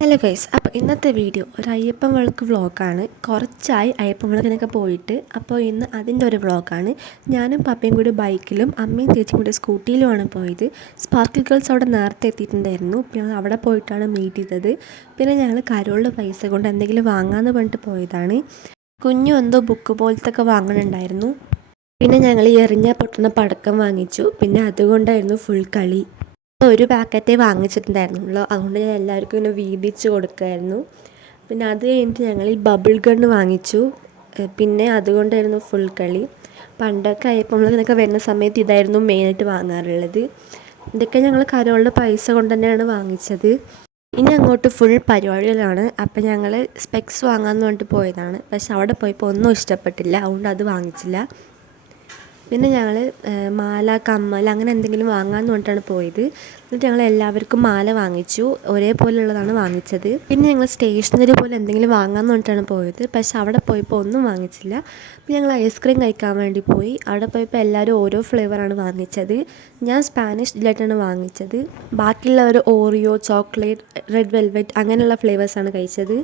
Hello guys, അപ്പോൾ ഇന്നത്തെ video ഒരു അയ്യപ്പൻ വിളക്ക് വ്ളോഗാണ്. കുറച്ചായി അയ്യപ്പൻ വിളക്കിനൊക്കെ പോയിട്ട്. അപ്പോൾ ഇന്ന് അതിൻ്റെ ഒരു വ്ളോഗാണ്. ഞാനും പപ്പയും കൂടി ബൈക്കിലും അമ്മയും ചേച്ചിയും കൂടി സ്കൂട്ടിയിലുമാണ് പോയത്. സ്പാർക്കിൾ ഗേൾസ് അവിടെ നേരത്തെ എത്തിയിട്ടുണ്ടായിരുന്നു. പിന്നെ അവിടെ പോയിട്ടാണ് മീറ്റ് ചെയ്തത്. പിന്നെ ഞങ്ങൾ കരോളിൽ പൈസ കൊണ്ട് എന്തെങ്കിലും വാങ്ങാമെന്ന് പറഞ്ഞിട്ട് പോയതാണ്. കുഞ്ഞു എന്തോ ബുക്ക് പോലത്തെ ഒക്കെ വാങ്ങണുണ്ടായിരുന്നു. പിന്നെ ഞങ്ങൾ ഈ എറിഞ്ഞ പൊട്ടുന്ന പടക്കം വാങ്ങിച്ചു. പിന്നെ അതുകൊണ്ടായിരുന്നു ഫുൾ കളി. ഒരു പാക്കറ്റേ വാങ്ങിച്ചിട്ടുണ്ടായിരുന്നുള്ളൂ. അതുകൊണ്ട് ഞാൻ എല്ലാവർക്കും ഇങ്ങനെ വീതിച്ച് കൊടുക്കുമായിരുന്നു. പിന്നെ അത് കഴിഞ്ഞിട്ട് ഞങ്ങൾ ഈ ബബിൾ ഗണ്ണ് വാങ്ങിച്ചു. പിന്നെ അതുകൊണ്ടായിരുന്നു ഫുൾ കളി. പണ്ടൊക്കെ ആയപ്പോൾ നമ്മളിതൊക്കെ വരുന്ന സമയത്ത് ഇതായിരുന്നു മെയിനായിട്ട് വാങ്ങാറുള്ളത്. ഇതൊക്കെ ഞങ്ങൾ കരോളിൻ്റെ പൈസ കൊണ്ട് തന്നെയാണ് വാങ്ങിച്ചത്. ഇനി അങ്ങോട്ട് ഫുൾ പരിപാടികളാണ്. അപ്പം ഞങ്ങൾ സ്പെക്സ് വാങ്ങാമെന്ന് പറഞ്ഞിട്ട് പോയതാണ്. പക്ഷെ അവിടെ പോയപ്പോൾ ഒന്നും ഇഷ്ടപ്പെട്ടില്ല. അതുകൊണ്ട് അത് വാങ്ങിച്ചില്ല. പിന്നെ ഞങ്ങൾ മാല, കമ്മൽ അങ്ങനെ എന്തെങ്കിലും വാങ്ങാമെന്ന് പറഞ്ഞിട്ടാണ് പോയത്. എന്നിട്ട് ഞങ്ങൾ എല്ലാവർക്കും മാല വാങ്ങിച്ചു. ഒരേപോലെയുള്ളതാണ് വാങ്ങിച്ചത്. പിന്നെ ഞങ്ങൾ സ്റ്റേഷനറി പോലെ എന്തെങ്കിലും വാങ്ങാമെന്ന് പറഞ്ഞിട്ടാണ് പോയത്. പക്ഷെ അവിടെ പോയപ്പോൾ ഒന്നും വാങ്ങിച്ചില്ല. പിന്നെ ഞങ്ങൾ ഐസ്ക്രീം കഴിക്കാൻ വേണ്ടി പോയി. അവിടെ പോയപ്പോൾ എല്ലാവരും ഓരോ ഫ്ലേവറാണ് വാങ്ങിച്ചത്. ഞാൻ സ്പാനിഷ് ഡിലൈറ്റാണ് വാങ്ങിച്ചത്. ബാക്കിയുള്ളവർ ഓറിയോ, ചോക്ലേറ്റ്, റെഡ് വെൽവെറ്റ് അങ്ങനെയുള്ള ഫ്ലേവേഴ്സാണ് കഴിച്ചത്.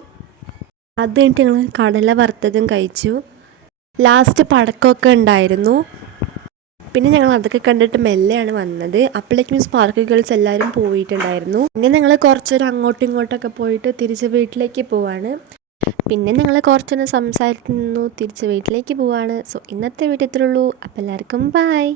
അത് കഴിഞ്ഞിട്ട് ഞങ്ങൾ കടല വറുത്തതും കഴിച്ചു. ലാസ്റ്റ് പടക്കമൊക്കെ ഉണ്ടായിരുന്നു. പിന്നെ ഞങ്ങൾ അതൊക്കെ കണ്ടിട്ട് മെല്ലെയാണ് വന്നത്. അപ്പോഴേക്കും സ്പാർക്കിൾ ഗേൾസ് എല്ലാവരും പോയിട്ടുണ്ടായിരുന്നു. പിന്നെ ഞങ്ങൾ കുറച്ചേരം അങ്ങോട്ടും ഇങ്ങോട്ടൊക്കെ പോയിട്ട് തിരിച്ച് വീട്ടിലേക്ക് പോവാണ്. പിന്നെ ഞങ്ങൾ കുറച്ചൊന്ന് സംസാരിക്കുന്നു, തിരിച്ച് വീട്ടിലേക്ക് പോവാണ്. സോ ഇന്നത്തെ വീഡിയോ ഇത്രേ ഉള്ളൂ. അപ്പോൾ എല്ലാവർക്കും ബൈ.